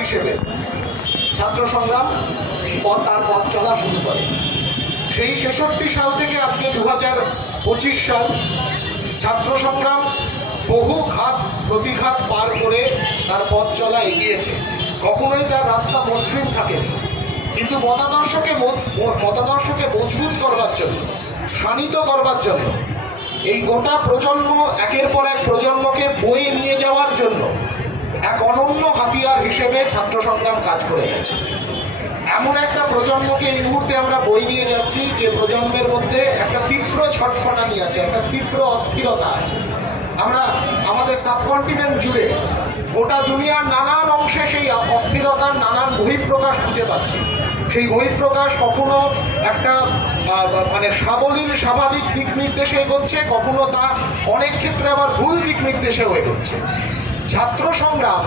হিসেবে ছাত্র সংগ্রাম তার পথ চলা শুরু করে। সেই ছেষট্টি সাল থেকে আজকে দু হাজার পঁচিশ সাল ছাত্র সংগ্রাম বহু ঘাত প্রতিঘাত পার করে তার পথ চলা এগিয়েছে। কখনোই তার রাস্তা মসৃণ থাকেনি। কিন্তু মতাদর্শকে মতাদর্শকে মজবুত করবার জন্য, শানিত করবার জন্য, এই গোটা প্রজন্ম একের পর এক প্রজন্মকে বয়ে নিয়ে যাওয়ার জন্য এক অনন্য হাতিয়ার হিসেবে ছাত্র সংগ্রাম কাজ করে গেছে। এমন একটা প্রজন্মকে এই মুহূর্তে আমরা বই নিয়ে যাচ্ছি, যে প্রজন্মের মধ্যে একটা তীব্র ছটফটানি আছে, একটা তীব্র অস্থিরতা আছে। আমরা আমাদের সাবকন্টিনেন্ট জুড়ে গোটা দুনিয়ার নানান অংশে সেই অস্থিরতার নানান বহিঃপ্রকাশ খুঁজে পাচ্ছি। সেই বহিঃপ্রকাশ কখনো একটা মানে সাবলীল, স্বাভাবিক দিক নির্দেশে এগোচ্ছে, কখনো তা অনেক ক্ষেত্রে আবার ভুল দিক নির্দেশেও এগোচ্ছে। ছাত্র সংগ্রাম,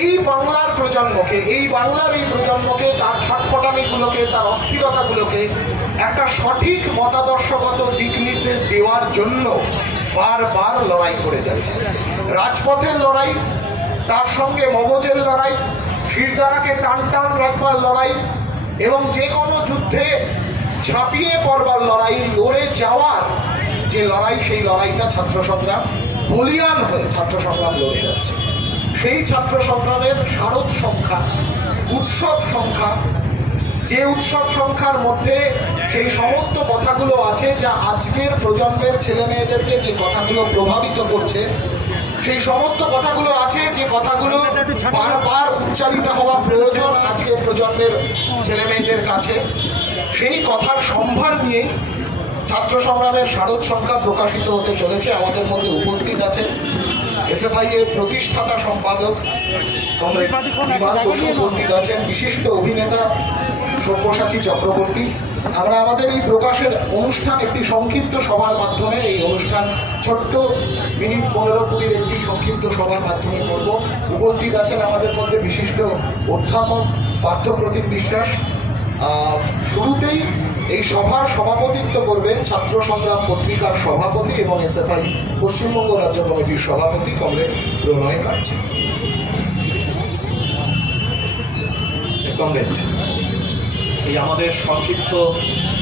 এই বাংলার প্রজন্মকে, এই বাংলার এই প্রজন্মকে, তার ছটফটানিগুলোকে, তার অস্থিরতাগুলোকে একটা সঠিক মতাদর্শগত দিক নির্দেশ দেওয়ার জন্য বারবার লড়াই করে যাচ্ছে। রাজপথের লড়াই, তার সঙ্গে মগজের লড়াই শিরদারাকে টান টান রাখবার লড়াই এবং যে কোনো যুদ্ধে ঝাঁপিয়ে পড়বার লড়াই, লড়ে যাওয়ার যে লড়াই, সেই লড়াইটা ছাত্র সংগ্রাম। বলিয়ান হয়ে ছাত্র সংগ্রাম লড়ে যাচ্ছে। সেই ছাত্র সংগ্রামের শারদ সংখ্যা, উৎসব সংখ্যা, যে উৎসব সংখ্যার মধ্যে সেই সমস্ত কথাগুলো আছে যা আজকের প্রজন্মের ছেলে মেয়েদেরকে যে কথাগুলো প্রভাবিত করছে, সেই সমস্ত কথাগুলো আছে যে কথাগুলো বারবার উচ্চারিত হওয়া প্রয়োজন আজকের প্রজন্মের ছেলে মেয়েদের কাছে। সেই কথার সম্ভার নিয়ে ছাত্র সংগ্রামের শারদ সংখ্যা প্রকাশিত হতে চলেছে। আমাদের মধ্যে উপস্থিত আছে এসএফআই এর প্রতিষ্ঠাতা সম্পাদক উপস্থিত আছেন বিশিষ্ট অভিনেতা সব্যসাচী চক্রবর্তী। আমরা আমাদের এই প্রকাশের অনুষ্ঠান একটি সংক্ষিপ্ত সভার মাধ্যমে এই অনুষ্ঠান ছোট্ট মিনিট পনেরো কুড়ির একটি সংক্ষিপ্ত সভার মাধ্যমে করব। উপস্থিত আছেন আমাদের মধ্যে বিশিষ্ট অধ্যাপক পার্থপ্রতিম বিশ্বাস শুরুতেই এই সভার সভাপতিত্ব করবেন ছাত্র সংগ্রাম পত্রিকার সভাপতি এবং এসএফআই পশ্চিমবঙ্গ রাজ্য কমিটির সভাপতি কমরেড প্রণয় কাটছে এই আমাদের সংক্ষিপ্ত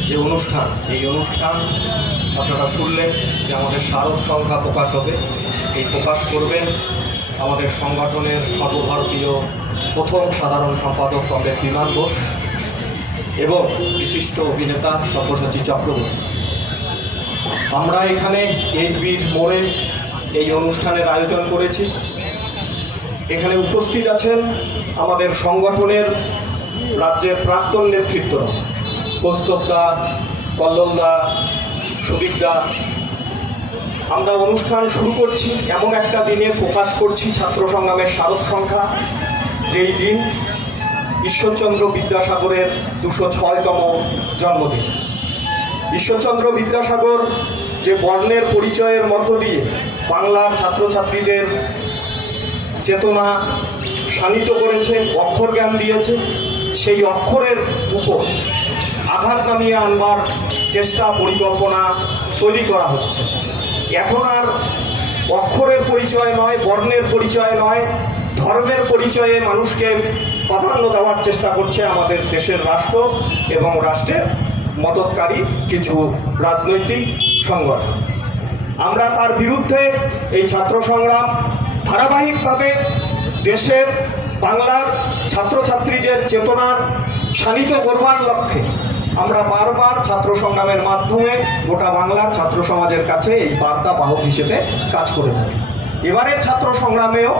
যে অনুষ্ঠান, এই অনুষ্ঠান আপনারা শুনলেন যে আমাদের শারদ সংখ্যা প্রকাশ হবে। এই প্রকাশ করবেন আমাদের সংগঠনের সর্বভারতীয় প্রথম সাধারণ সম্পাদক কমরেড বিমান ঘোষ। এবং বিশিষ্ট অভিনেতা সব্যসাচী চক্রবর্তী। আমরা এখানে এইট বিট মোড়ে এই অনুষ্ঠানের আয়োজন করেছি। এখানে উপস্থিত আছেন আমাদের সংগঠনের রাজ্যের প্রাক্তন নেতৃত্বরা। কৌস্তবদা কল্ললদা সুদীপদা আমরা অনুষ্ঠান শুরু করছি, এমন একটা দিনে প্রকাশ করছি ছাত্র সংগ্রামের স্মারক সংখ্যা, যেই দিন ঈশ্বরচন্দ্র বিদ্যাসাগরের দুশো ছয়তম জন্মদিন। ঈশ্বরচন্দ্র বিদ্যাসাগর যে বর্ণের পরিচয়ের মধ্য দিয়ে বাংলার ছাত্রছাত্রীদের চেতনা শানিত করেছে অক্ষর জ্ঞান দিয়েছে, সেই অক্ষরের উপর আঘাত নামিয়ে আনবার চেষ্টা, পরিকল্পনা তৈরি করা হচ্ছে। এখন আর অক্ষরের পরিচয় নয়, বর্ণের পরিচয় নয় ধর্মের পরিচয়ে মানুষকে প্রাধান্য দেওয়ার চেষ্টা করছে আমাদের দেশের রাষ্ট্র এবং রাষ্ট্রের মদতকারী কিছু রাজনৈতিক সংগঠন। আমরা তার বিরুদ্ধে এই ছাত্র সংগ্রাম ধারাবাহিকভাবে দেশের বাংলার ছাত্রছাত্রীদের চেতনার শানিত করবার লক্ষ্যে আমরা বারবার ছাত্র সংগ্রামের মাধ্যমে গোটা বাংলার ছাত্র সমাজের কাছে এই বার্তা বাহক হিসেবে কাজ করে থাকি। এবারের ছাত্র সংগ্রামেও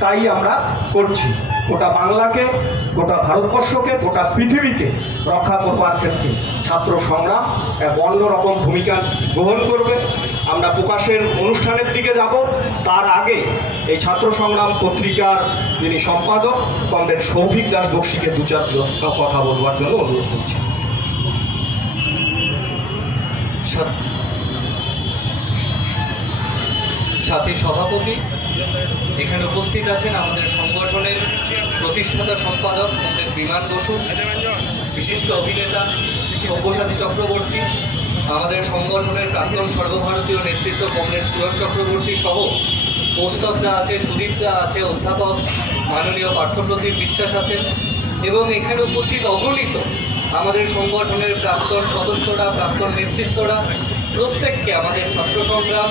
তাই আমরা করছি। গোটা বাংলাকে, গোটা ভারতবর্ষকে, গোটা পৃথিবীকে রক্ষা করবার ক্ষেত্রে ছাত্র সংগ্রাম এক অন্যরকম ভূমিকা গ্রহণ করবে। আমরা প্রকাশের অনুষ্ঠানের দিকে যাব। তার আগে এই ছাত্র সংগ্রাম পত্রিকার যিনি সম্পাদক, কমরেড সৌভিক দাস বক্সিকে দু চার কথা বলবার জন্য অনুরোধ করছি। সাথী সভাপতি। এখানে উপস্থিত আছেন আমাদের সংগঠনের প্রতিষ্ঠাতা সম্পাদক কমরেড বিমান বসু, বিশিষ্ট অভিনেতা সব্যসাচী চক্রবর্তী, আমাদের সংগঠনের প্রাক্তন সর্বভারতীয় নেতৃত্ব কমরেড সুরজ চক্রবর্তী সহ কৌস্তবদা আছে সুদীপদা আছে, অধ্যাপক মাননীয় পার্থপ্রতিম বিশ্বাস আছেন এবং এখানে উপস্থিত অগণিত আমাদের সংগঠনের প্রাক্তন সদস্যরা, প্রাক্তন নেতৃত্বরা, প্রত্যেককে আমাদের ছাত্র সংগ্রাম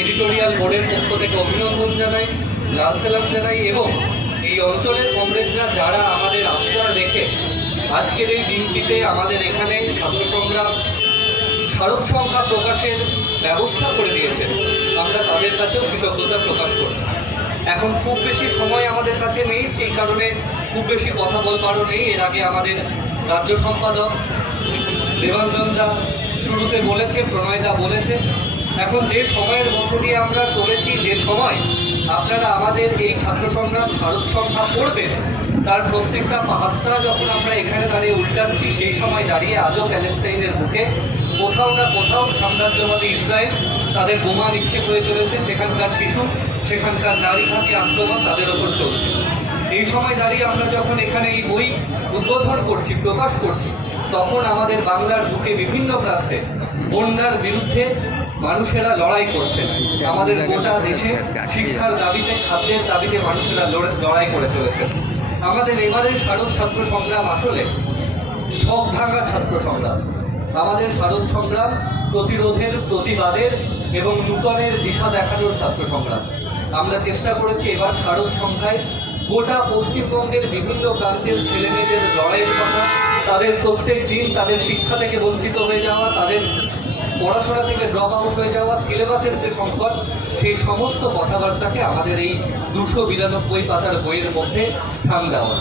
এডিটোরিয়াল বোর্ডের পক্ষ থেকে অভিনন্দন জানাই, লাল সালাম জানাই এবং এই অঞ্চলের কংগ্রেসরা যারা আমাদের আবদার রেখে আজকের এই দিনটিতে আমাদের এখানে ছাত্র সংগ্রাম স্মারক সংখ্যা প্রকাশের ব্যবস্থা করে দিয়েছেন, আমরা তাদের কাছেও কৃতজ্ঞতা প্রকাশ করছি। এখন খুব বেশি সময় আমাদের কাছে নেই, সেই কারণে খুব বেশি কথা বলবারও নেই। এর আগে আমাদের রাজ্য সম্পাদক দেবাঞ্জন দা শুরুতে বলেছে প্রণয়দা বলেছে। এখন যে সময়ের মধ্যে দিয়ে আমরা চলেছি, যে সময় আপনারা আমাদের এই ছাত্র সংগ্রাম স্মারক সংখ্যা পড়বেন তার প্রত্যেকটা পাহাড়টা যখন আমরা এখানে দাঁড়িয়ে উল্টাচ্ছি, সেই সময় দাঁড়িয়ে আজও প্যালেস্তাইনের বুকে কোথাও না কোথাও সাম্রাজ্যবাদী ইসরায়েল তাদের বোমা নিক্ষেপ হয়ে চলেছে। সেখানকার শিশু, সেখানকার নারী হাতে আক্রমণ তাদের ওপর চলছে। এই সময় দাঁড়িয়ে আমরা যখন এখানে এই বই উদ্বোধন করছি, প্রকাশ করছি, তখন আমাদের বাংলার বুকে বিভিন্ন প্রান্তে বন্যার বিরুদ্ধে মানুষেরা লড়াই করছেন আমাদের গোটা দেশে শিক্ষার দাবিতে, খাদ্যের দাবিতে মানুষেরা লড়ে- লড়াই করে চলেছেন আমাদের এবারের শারদ ছাত্র সংগ্রাম আসলে ছক ভাঙা ছাত্র সংগ্রাম। আমাদের শারদ সংগ্রাম প্রতিরোধের, প্রতিবাদের এবং নূতনের দিশা দেখানোর ছাত্র সংগ্রাম। আমরা চেষ্টা করেছি এবার শারদ সংখ্যায় গোটা পশ্চিমবঙ্গের বিভিন্ন প্রান্তের ছেলেমেয়েদের লড়াইয়ের কথা, তাদের প্রত্যেক দিন তাদের শিক্ষা থেকে বঞ্চিত হয়ে যাওয়া, তাদের পড়াশোনা থেকে ড্রপ আউট হয়ে যাওয়া সিলেবাসের যে সংকট, সেই সমস্ত কথাবার্তাকে আমাদের এই দুশো বিরানব্বই পাতার বইয়ের মধ্যে স্থান দেওয়া।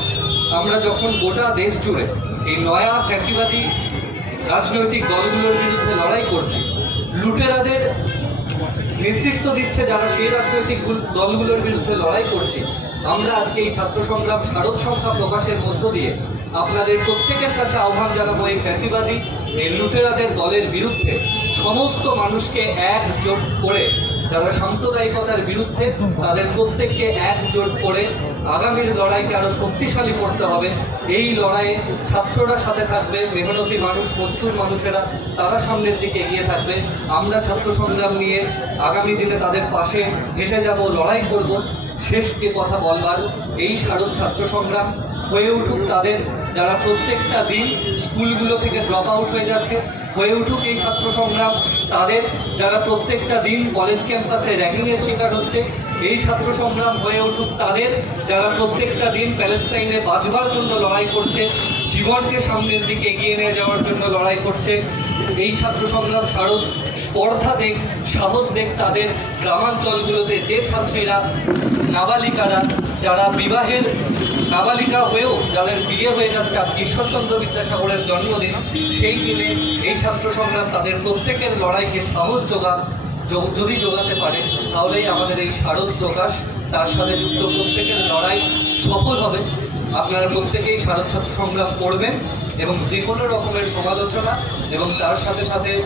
আমরা যখন গোটা দেশ জুড়ে এই নয়া ফ্যাসিবাদী রাজনৈতিক দলগুলোর বিরুদ্ধে লড়াই করছি, লুটেরাদের নেতৃত্ব দিচ্ছে যারা সেই রাজনৈতিক দলগুলোর বিরুদ্ধে লড়াই করছে, আমরা আজকে এই ছাত্র সংগ্রাম স্মারক সংখ্যা প্রকাশের মধ্য দিয়ে আপনাদের প্রত্যেকের কাছে আহ্বান জানাব এই ফ্যাসিবাদী, এই লুটেরাদের দলের বিরুদ্ধে সমস্ত মানুষকে একজোট করে, যারা সাম্প্রদায়িকতার বিরুদ্ধে, তাদের প্রত্যেককে একজোট করে আগামীর লড়াইকে আরও শক্তিশালী করতে হবে। এই লড়াইয়ে ছাত্ররা সাথে থাকবে, মেহনতি মানুষ, মজদুর মানুষেরা, তারা সামনের দিকে এগিয়ে থাকবে। আমরা ছাত্র সংগ্রাম নিয়ে আগামী দিনে তাদের পাশে হেঁটে যাব, লড়াই করব। শেষ যে কথা বলবার, এই শারদ ছাত্র সংগ্রাম হয়ে উঠুক তাদের, যারা প্রত্যেকটা দিন স্কুলগুলো থেকে ড্রপ আউট হয়ে যাচ্ছে হয়ে উঠুক এই ছাত্র সংগ্রাম। তাদের যারা প্রত্যেকটা দিন কলেজ ক্যাম্পাসে র্যাগিংয়ের শিকার হচ্ছে, এই ছাত্র সংগ্রাম হয়ে উঠুক তাদের। যারা প্রত্যেকটা দিন প্যালেস্তাইনে বাঁচবার জন্য লড়াই করছে, জীবনকে সামনের দিকে এগিয়ে নিয়ে যাওয়ার জন্য লড়াই করছে, এই ছাত্র সংগ্রাম স্মারক স্পর্ধা দেখ, সাহস দেখ তাদের গ্রামাঞ্চলগুলোতে। যে ছাত্রীরা, নাবালিকারা, যারা বিবাহের নাবালিকা হয়েও যাদের বিয়ে হয়ে যাচ্ছে আজকে ঈশ্বরচন্দ্র বিদ্যাসাগরের জন্মদিন, সেই দিনে এই ছাত্র সংগ্রাম তাদের প্রত্যেকের লড়াইকে সাহস যোগান যোগ- যদি যোগাতে পারে, তাহলেই আমাদের এই শারদ প্রকাশ, তার সাথে যুক্ত প্রত্যেকের লড়াই সফল হবে। আপনারা প্রত্যেকেই শারদ ছাত্র সংগ্রাম করবেন এবং যে কোনো রকমের সমালোচনা এবং তার সাথে সাথে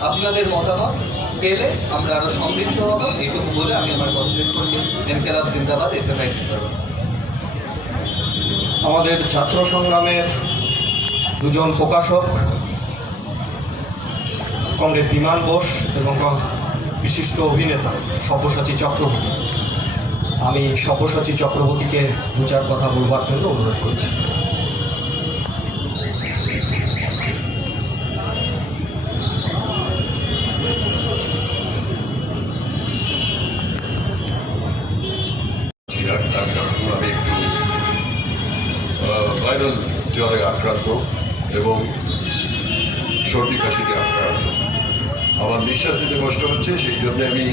আপনাদের মতামত পেলে আমরা আরও সমৃদ্ধ হব। এইটুকু বলে আমি আমার কথা করছি। এনকেলাব জিন্দাবাদ, এস এফ আই আমাদের ছাত্র সংগ্রামের দুজন প্রকাশক, কমরেড বিমান বোস এবং বিশিষ্ট অভিনেতা সব্যসাচী চক্রবর্তী। আমি সব্যসাচী চক্রবর্তীকে দু কথা বলবার জন্য অনুরোধ করছি ছিলাম তার কারণ আমি একটু ভাইরাল জ্বরে আক্রান্ত এবং সর্দি কাশিতে আক্রান্ত। আমার নিঃশ্বাস নিতে কষ্ট হচ্ছে সেই জন্য আমি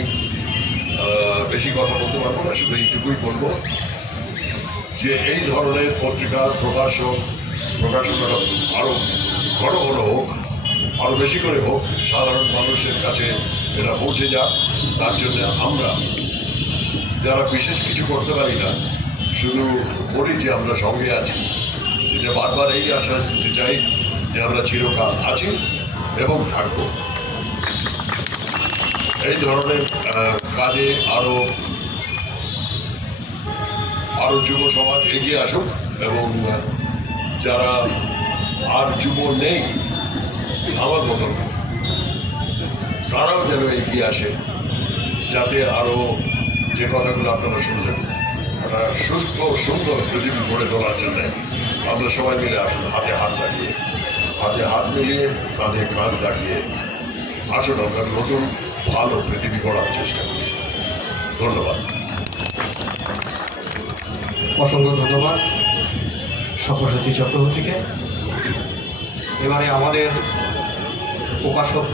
বেশি কথা বলতে পারব না, শুধু এইটুকুই বলব যে এই ধরনের পত্রিকার প্রকাশক প্রকাশনাটা আরও ঘন ঘন হোক আরও বেশি করে হোক, সাধারণ মানুষের কাছে এটা পৌঁছে যাক। তার জন্য আমরা যারা বিশেষ কিছু করতে পারি না, শুধু বলি যে আমরা সঙ্গে আছি। যেটা বারবার এই আশ্বাস দিতে চাই যে আমরা চিরকাল আছি এবং থাকব। এই ধরনের কাজে আরও আরও যুব সমাজ এগিয়ে আসুক এবং যারা আর যুব নেই, আমার মতন, তারাও যেন এগিয়ে আসে, যাতে আরও যে কথাগুলো আপনারা শুনলেন একটা সুস্থ সুন্দর পৃথিবী গড়ে তোলার জন্য। আমরা সবাই মিলে আসুন হাতে হাত লাগিয়ে, হাতে হাত মিলিয়ে কাঁধে কাঁধ লাগিয়ে আসুন আমরা নতুন, ভালো পৃথিবী গড়ার চেষ্টা করি। ধন্যবাদ। অসংখ্য ধন্যবাদ সব্যসাচী চক্রবর্তীকে। এবারে আমাদের প্রকাশক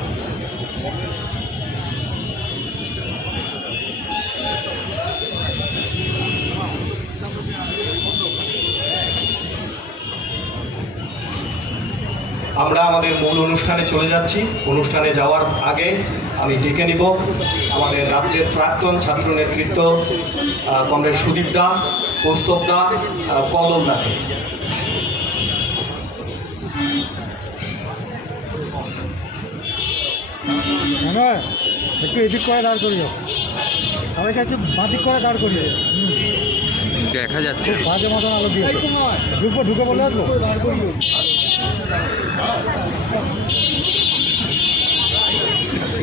আমরা আমাদের মূল অনুষ্ঠানে চলে যাচ্ছি। অনুষ্ঠানে যাওয়ার আগে আমি ডেকে নিব আমাদের রাজ্যের প্রাক্তন ছাত্র নেতৃত্ব কমরেড সুদীপ দা কৌস্তব দা কমল দাকে হ্যাঁ একটু এদিক করে দাঁড় করিও। সবাইকে একটু বাঁদিক করে দাঁড় করিও। দেখা যাচ্ছে। বাজে মতন আলো দিয়েছে। ঢুকবো ঢুকে বলে আসব?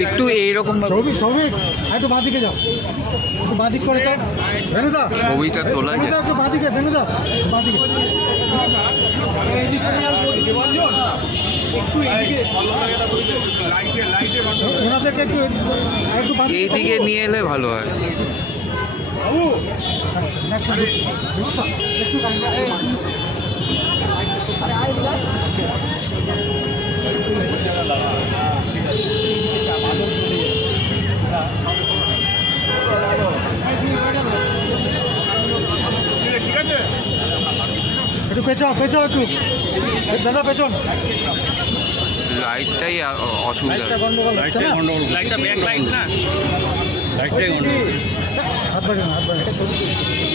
একটু এইরকম একটু বাঁদিকে যাও। একটু বাঁদিক করে যাও ছবিটা তোলা যায় একটু বাঁদিকে বাঁদিকে। এইদিকে নিয়ে এলে ভালো হয়। একটু একটু পেছাও পেছাও একটু। দাদা পেছন। লাইটটাই অসুবিধা। গন্ডগোল লাইটটা ব্যাক লাইট না? হাত বাড়ি হাত বাড়ি